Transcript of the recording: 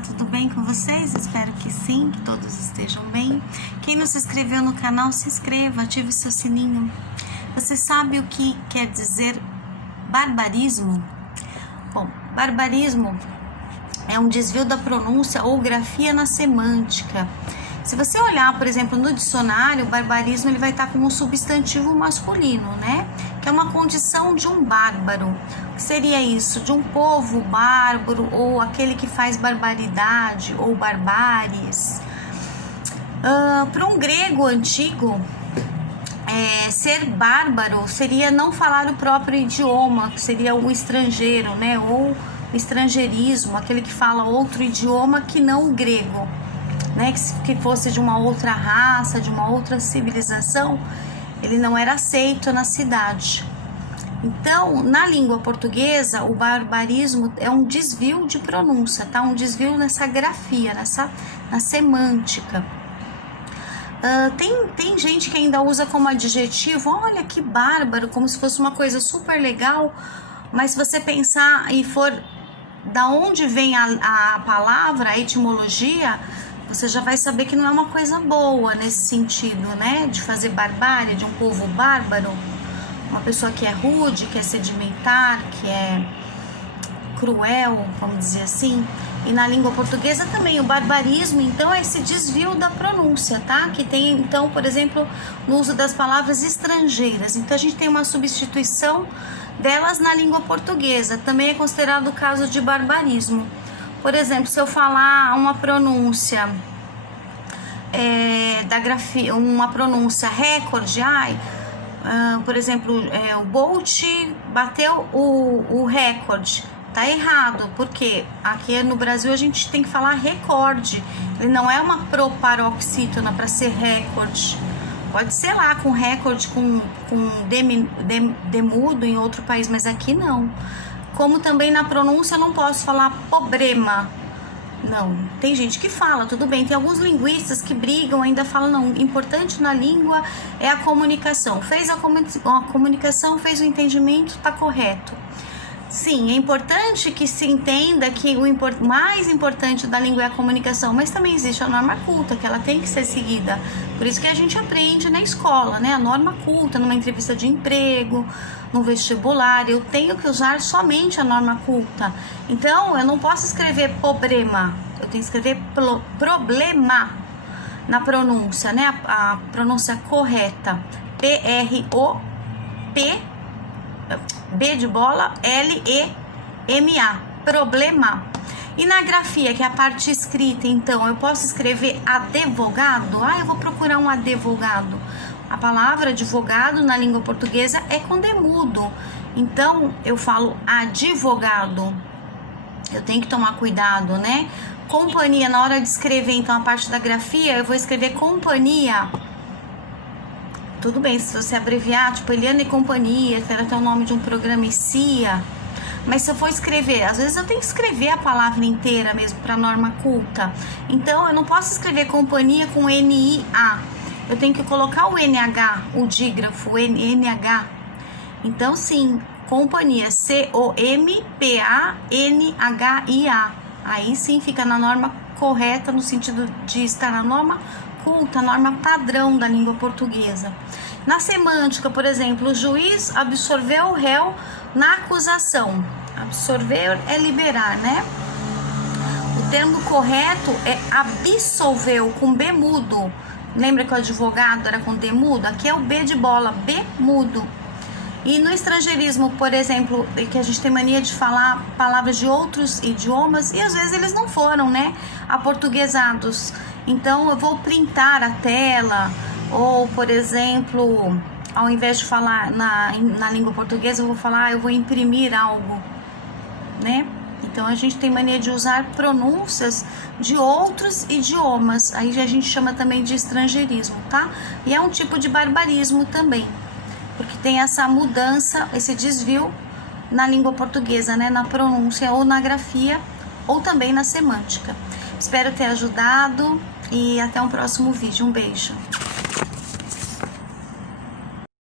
tudo bem com vocês? Espero que sim, que todos estejam bem. Quem não se inscreveu no canal, se inscreva, ative o seu sininho. Você sabe o que quer dizer barbarismo? Bom, barbarismo é um desvio da pronúncia ou grafia na semântica. Se você olhar, por exemplo, no dicionário, o barbarismo ele vai estar como um substantivo masculino, né? Que é uma condição de um bárbaro. O que seria isso? De um povo bárbaro ou aquele que faz barbaridade ou barbáries. Para um grego antigo, ser bárbaro seria não falar o próprio idioma, que seria o estrangeiro, né? Ou o estrangeirismo, aquele que fala outro idioma que não o grego. Né, que fosse de uma outra raça, de uma outra civilização, ele não era aceito na cidade. Então, na língua portuguesa, o barbarismo é um desvio de pronúncia, tá? Um desvio nessa grafia, na semântica. Tem gente que ainda usa como adjetivo, olha que bárbaro, como se fosse uma coisa super legal, mas se você pensar e for da onde vem a palavra, a etimologia, você já vai saber que não é uma coisa boa nesse sentido, né? De fazer barbárie, de um povo bárbaro, uma pessoa que é rude, que é sedimentar, que é cruel, vamos dizer assim. E na língua portuguesa também, o barbarismo, então, é esse desvio da pronúncia, tá? Que tem, então, por exemplo, no uso das palavras estrangeiras. Então, a gente tem uma substituição delas na língua portuguesa. Também é considerado o caso de barbarismo. Por exemplo, se eu falar uma pronúncia da grafia, uma pronúncia recorde, por exemplo, o Bolt bateu o recorde, tá errado, porque aqui no Brasil a gente tem que falar recorde, ele não é uma proparoxítona para ser recorde. Pode ser lá com recorde, com demudo em outro país, mas aqui não. Como também na pronúncia eu não posso falar problema. Não, tem gente que fala, tudo bem. Tem alguns linguistas que brigam, ainda falam, não, importante na língua é a comunicação. Fez a comunicação, fez o entendimento, tá correto. Sim, é importante que se entenda que o mais importante da língua é a comunicação, mas também existe a norma culta, que ela tem que ser seguida. Por isso que a gente aprende na escola, né? A norma culta, numa entrevista de emprego, no vestibular, eu tenho que usar somente a norma culta. Então, eu não posso escrever problema, eu tenho que escrever problema na pronúncia, né? A pronúncia correta, P-R-O-P, B de bola, L-E-M-A, problema. E na grafia, que é a parte escrita, então, eu posso escrever advogado? Eu vou procurar um advogado. A palavra advogado na língua portuguesa é com demudo. Então, eu falo advogado. Eu tenho que tomar cuidado, né? Companhia, na hora de escrever, então, a parte da grafia, eu vou escrever companhia. Tudo bem, se você abreviar, tipo Eliana e Companhia, que era até o nome de um programa CIA. Mas se eu for escrever, às vezes eu tenho que escrever a palavra inteira mesmo para norma culta. Então, eu não posso escrever companhia com N-I-A. Eu tenho que colocar o NH, o dígrafo, NH. Então, sim, companhia, C-O-M-P-A-N-H-I-A. Aí sim fica na norma correta, no sentido de estar na norma culta, norma padrão da língua portuguesa. Na semântica, por exemplo, o juiz absolveu o réu na acusação. Absolver é liberar, né? O termo correto é absolveu, com B mudo. Lembra que o advogado era com D mudo? Aqui é o B de bola, B mudo. E no estrangeirismo, por exemplo, que a gente tem mania de falar palavras de outros idiomas e às vezes eles não foram, né, aportuguesados. Então eu vou printar a tela, ou por exemplo, ao invés de falar na língua portuguesa, eu vou falar, eu vou imprimir algo, né? Então a gente tem mania de usar pronúncias de outros idiomas, aí a gente chama também de estrangeirismo, tá? E é um tipo de barbarismo também, porque tem essa mudança, esse desvio na língua portuguesa, né? Na pronúncia ou na grafia, ou também na semântica. Espero ter ajudado e até um próximo vídeo. Um beijo.